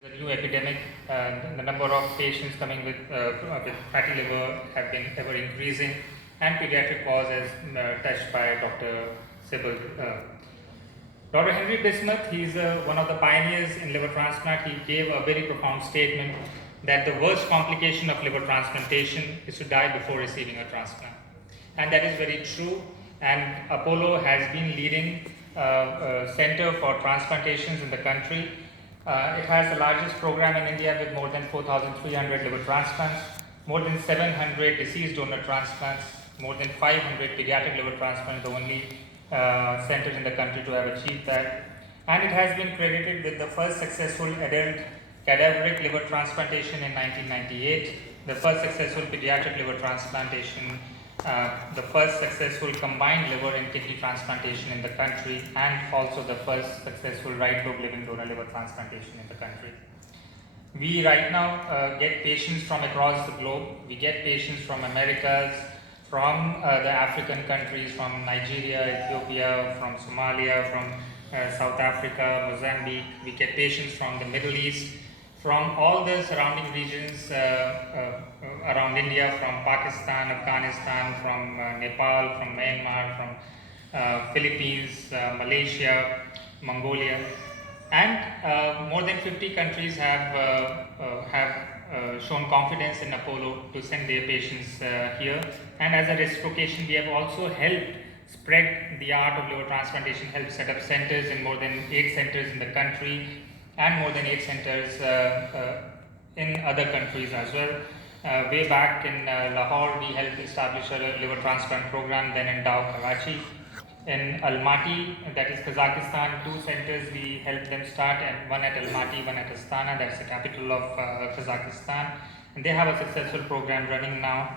The new epidemic, the number of patients coming with fatty liver have been ever increasing, and pediatric cause as touched by Dr. Sybil. Dr. Henry Bismuth, he is one of the pioneers in liver transplant. He gave a very profound statement that the worst complication of liver transplantation is to die before receiving a transplant. And that is very true. And Apollo has been leading center for transplantations in the country. It has the largest program in India with more than 4,300 liver transplants, more than 700 deceased donor transplants, more than 500 pediatric liver transplants, the only centers in the country to have achieved that. And it has been credited with the first successful adult cadaveric liver transplantation in 1998, the first successful pediatric liver transplantation, the first successful combined liver and kidney transplantation in the country, and also the first successful right lobe living donor liver transplantation in the country. We right now get patients from across the globe. We get patients from Americas, from the African countries, from Nigeria, Ethiopia, from Somalia, from South Africa, Mozambique. We get patients from the Middle East, from all the surrounding regions around India, from Pakistan, Afghanistan, from Nepal, from Myanmar, from Philippines, Malaysia, Mongolia, and more than 50 countries have shown confidence in Apollo to send their patients here. And as a reciprocation, we have also helped spread the art of liver transplantation, helped set up centers in more than 8 centers in the country and more than 8 centers in other countries as well. Way back in Lahore, we helped establish a liver transplant program, then in Dow, Karachi. In Almaty, that is Kazakhstan, 2 centers we helped them start, and one at Almaty, one at Astana, that's the capital of Kazakhstan, and they have a successful program running now.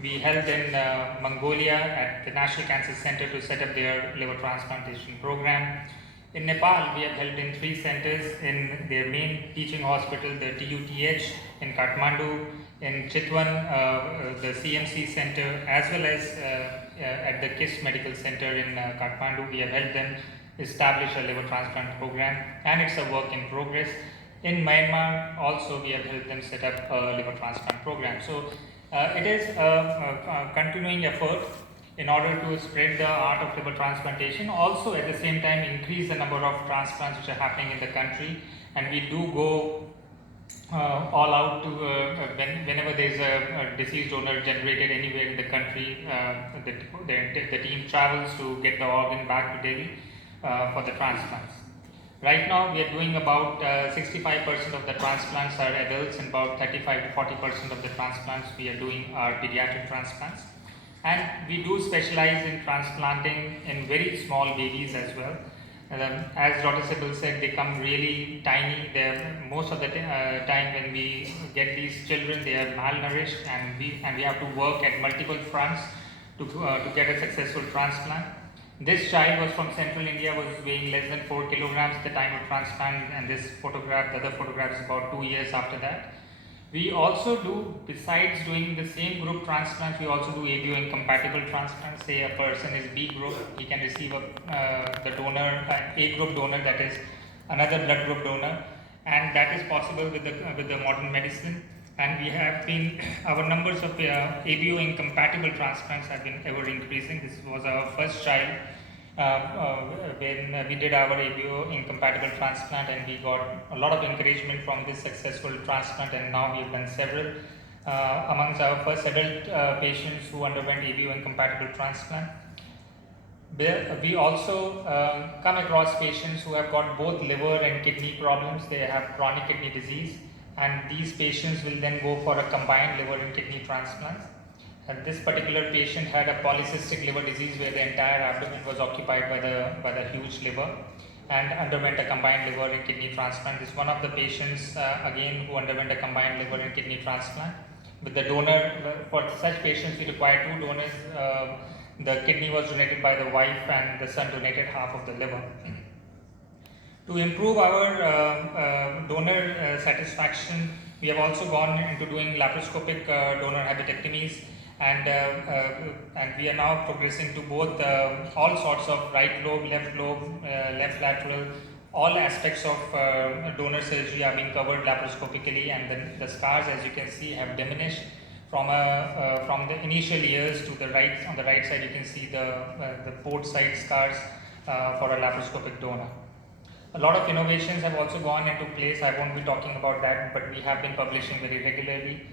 We helped in Mongolia at the National Cancer Center to set up their liver transplantation program. In Nepal, we have helped in 3 centers in their main teaching hospital, the TUTH in Kathmandu, in Chitwan, the CMC center, as well as at the KISS Medical Center in Kathmandu. We have helped them establish a liver transplant program, and it's a work in progress. In Myanmar, also we have helped them set up a liver transplant program. So it is a continuing effort in order to spread the art of liver transplantation, also at the same time increase the number of transplants which are happening in the country. And we do go all out to whenever there is a deceased donor generated anywhere in the country, the team travels to get the organ back to Delhi for the transplants. Right now we are doing about 65% of the transplants are adults, and about 35 to 40% of the transplants we are doing are pediatric transplants. And we do specialize in transplanting in very small babies as well. As Dr. Sybil said, they come really tiny. Most of the time when we get these children, they are malnourished, and we have to work at multiple fronts to get a successful transplant. This child was from central India, was weighing less than 4 kilograms at the time of transplant, and this photograph, the other photograph is about 2 years after that. We also do, besides doing the same group transplants, we also do ABO incompatible transplants. Say a person is B group, he can receive the donor, A group donor, that is another blood group donor, and that is possible with the modern medicine. And we have been, our numbers of ABO incompatible transplants have been ever increasing. This was our first child when we did our ABO incompatible transplant, and we got a lot of encouragement from this successful transplant, and now we have done several. Amongst our first adult patients who underwent ABO incompatible transplant, we also come across patients who have got both liver and kidney problems. They have chronic kidney disease, and these patients will then go for a combined liver and kidney transplant. And this particular patient had a polycystic liver disease where the entire abdomen was occupied by the huge liver, and underwent a combined liver and kidney transplant. This is one of the patients again who underwent a combined liver and kidney transplant. With the donor, for such patients we require 2 donors. The kidney was donated by the wife, and the son donated half of the liver. To improve our donor satisfaction, we have also gone into doing laparoscopic donor habitectomies, and we are now progressing to both all sorts of right lobe, left lateral, all aspects of donor surgery are being covered laparoscopically, and then the scars, as you can see, have diminished from the initial years to the right. On the right side, you can see the port side scars for a laparoscopic donor. A lot of innovations have also gone into place. I won't be talking about that, but we have been publishing very regularly.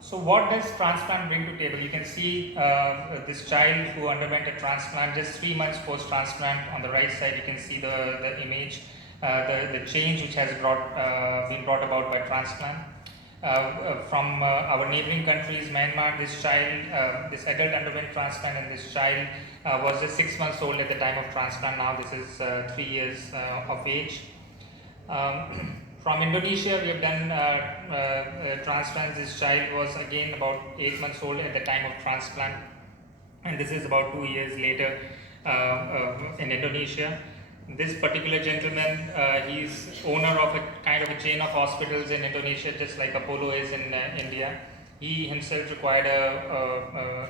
So what does transplant bring to table? You can see this child who underwent a transplant just 3 months post-transplant. On the right side, you can see the image, the change which has been brought about by transplant. From our neighboring countries, Myanmar, this adult underwent transplant, and this child was just 6 months old at the time of transplant. Now this is 3 years of age. From Indonesia, we have done transplants. This child was again about 8 months old at the time of transplant, and this is about 2 years later in Indonesia. This particular gentleman, he's owner of a kind of a chain of hospitals in Indonesia, just like Apollo is in India. He himself required a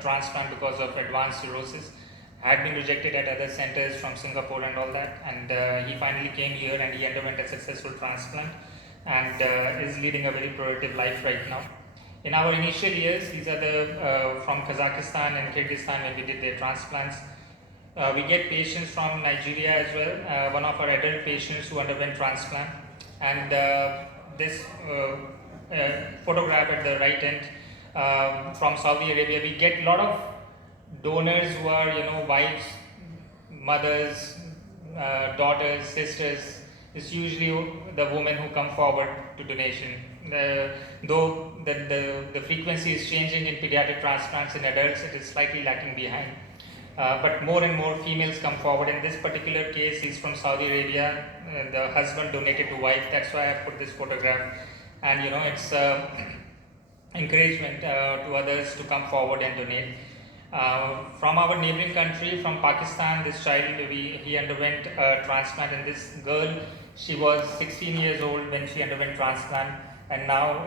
transplant because of advanced cirrhosis. Had been rejected at other centers from Singapore and all that, and he finally came here and he underwent a successful transplant and is leading a very productive life right now. In our initial years, these are the from Kazakhstan and Kyrgyzstan when we did their transplants. We get patients from Nigeria as well, one of our adult patients who underwent transplant, and this photograph at the right end from Saudi Arabia. We get a lot of donors who are, wives, mothers, daughters, sisters. It's usually the women who come forward to donation. Though the frequency is changing in pediatric transplants in adults, it is slightly lacking behind. But more and more females come forward. In this particular case, he's from Saudi Arabia. The husband donated to wife. That's why I put this photograph. And it's encouragement to others to come forward and donate. From our neighboring country, from Pakistan, this child, he underwent a transplant, and this girl, she was 16 years old when she underwent transplant, and now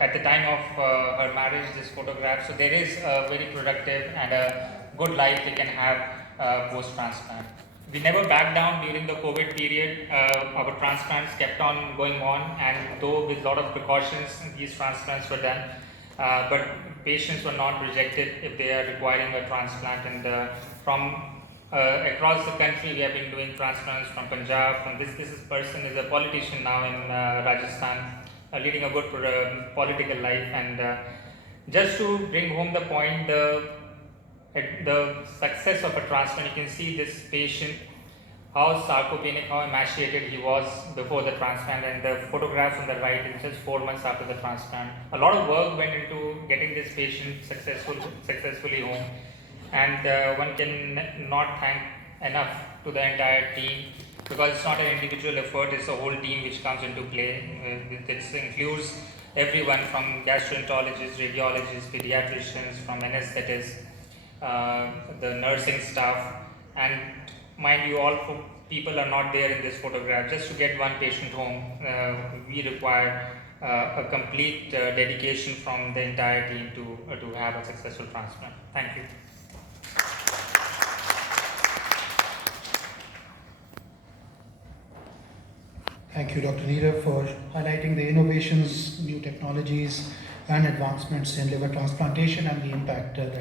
at the time of her marriage, this photograph. So there is a very productive and a good life they can have post-transplant. We never backed down during the COVID period. Our transplants kept on going on, and though with a lot of precautions, these transplants were done. But patients were not rejected if they are requiring a transplant, and from across the country we have been doing transplants from Punjab. From this person is a politician now in Rajasthan, leading a good political life. And just to bring home the point, the success of a transplant, you can see this patient, how sarcopenic, how emaciated he was before the transplant, and the photograph on the right is just 4 months after the transplant. A lot of work went into getting this patient successfully home, and one can not thank enough to the entire team, because it's not an individual effort, it's a whole team which comes into play. It includes everyone from gastroenterologists, radiologists, pediatricians, from anesthetists, the nursing staff, and mind you, all people are not there in this photograph. Just to get one patient home, we require a complete dedication from the entire team to have a successful transplant. Thank you. Thank you, Dr. Neerav, for highlighting the innovations, new technologies, and advancements in liver transplantation and the impact that